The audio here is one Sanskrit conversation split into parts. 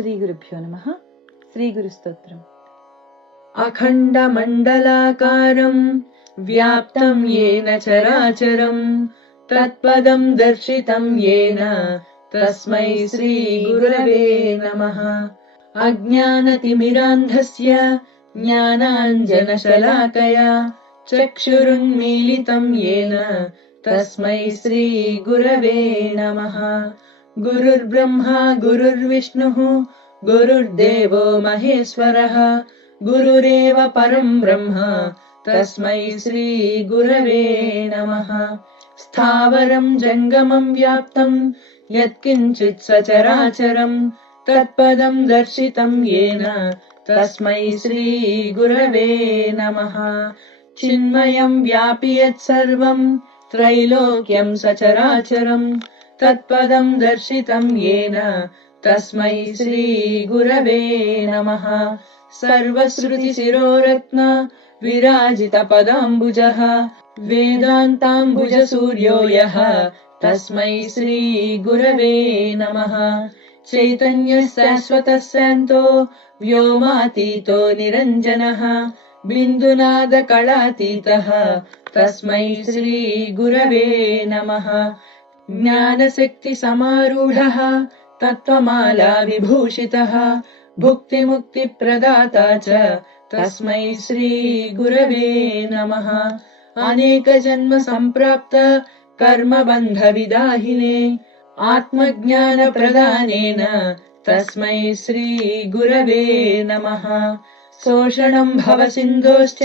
श्रीगुरुभ्यो नमः। श्रीगुरुस्तोत्रम्। अखण्डमण्डलाकारम् व्याप्तं येन चराचरम् तत्पदं दर्शितं येन तस्मै श्रीगुरवे नमः। अज्ञानतिमिरान्धस्य ज्ञानाञ्जनशलाकया चक्षुरुन्मीलितं येन तस्मै श्रीगुरवे नमः। गुरुर्ब्रह्मा गुरुर्विष्णुः गुरुर्देवो महेश्वरः गुरुरेव परं ब्रह्म तस्मै श्रीगुरवे नमः। स्थावरं जङ्गमं व्याप्तं यत्किञ्चित् सचराचरं तत्पदं दर्शितं येन तस्मै श्रीगुरवे नमः। चिन्मयं व्यापि यत्सर्वं त्रैलोक्यं सचराचरं तत्पदं दर्शितं येन तस्मै श्रीगुरवे नमः। सर्वश्रुतिशिरोरत्न विराजितपदाम्बुजः वेदान्ताम्बुजसूर्यो यः तस्मै श्रीगुरवे नमः। चैतन्यः शाश्वतः शान्तो व्योमातीतो निरञ्जनः बिन्दुनादकलातीतः तस्मै श्रीगुरवे नमः। ज्ञानशक्तिसमारूढः तत्त्वमाला विभूषितः भुक्तिमुक्तिप्रदाता च तस्मै श्रीगुरवे नमः। अनेकजन्म सम्प्राप्त कर्मबन्धविदाहिने आत्मज्ञानप्रदानेन तस्मै श्रीगुरवे नमः। शोषणं भवसिन्धोश्च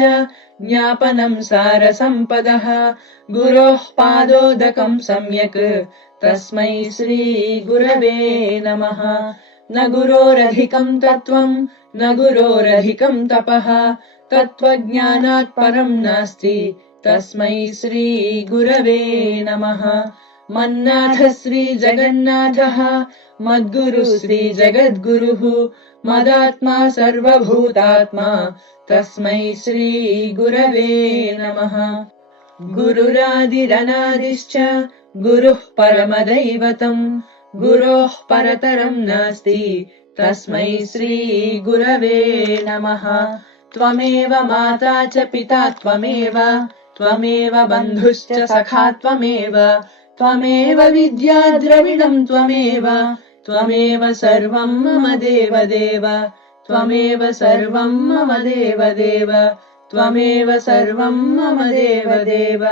ज्ञापनं सारसम्पदः गुरोः पादोदकं सम्यक् तस्मै श्रीगुरवे नमः। न गुरोरधिकं तत्त्वं न गुरोरधिकं तपः तत्त्वज्ञानात् परं नास्ति तस्मै श्रीगुरवे नमः। मन्नाथ श्रीजगन्नाथः मद्गुरु श्रीजगद्गुरुः मदात्मा सर्वभूतात्मा तस्मै श्रीगुरवे नमः। गुरुरादिरनादिश्च गुरुः परमदैवतम् गुरोः परतरं नास्ति तस्मै श्रीगुरवे नमः। त्वमेव माता च पिता त्वमेव त्वमेव बन्धुश्च सखा त्वमेव त्वमेव विद्या द्रविणं त्वमेव त्वमेव सर्वं मम देवदेव त्वमेव सर्वं मम देवदेव त्वमेव सर्वं मम देवदेव।